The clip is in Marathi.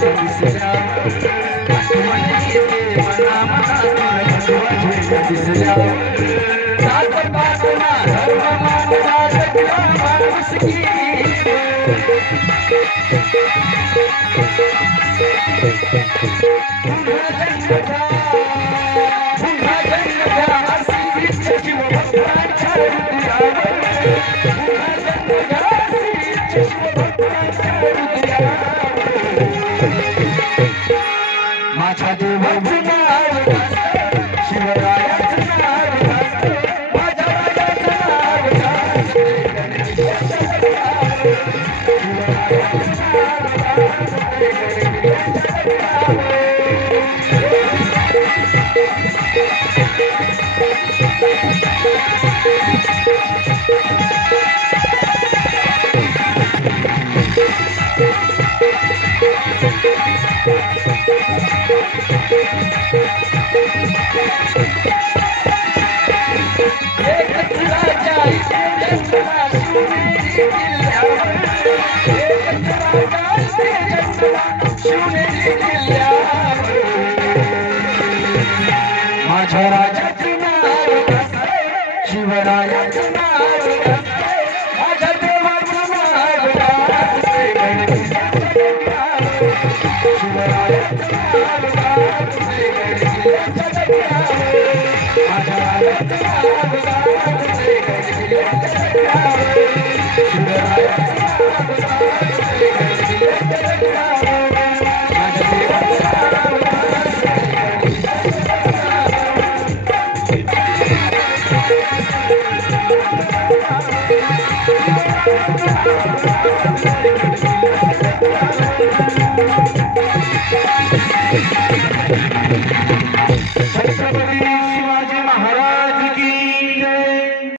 दिसल्या आठवणी येते मना मनातून भगवा दिसल्या जात पासना धर्म मानला सगळा माणूस की माझ्या देवाचं नाव शिवरायाचं नाव माझ्या राजाचं नाव माझ्या राजाचं नाव शिवरायाचं नाव माझ्या देवाचं नाव शिवरायाचं नाव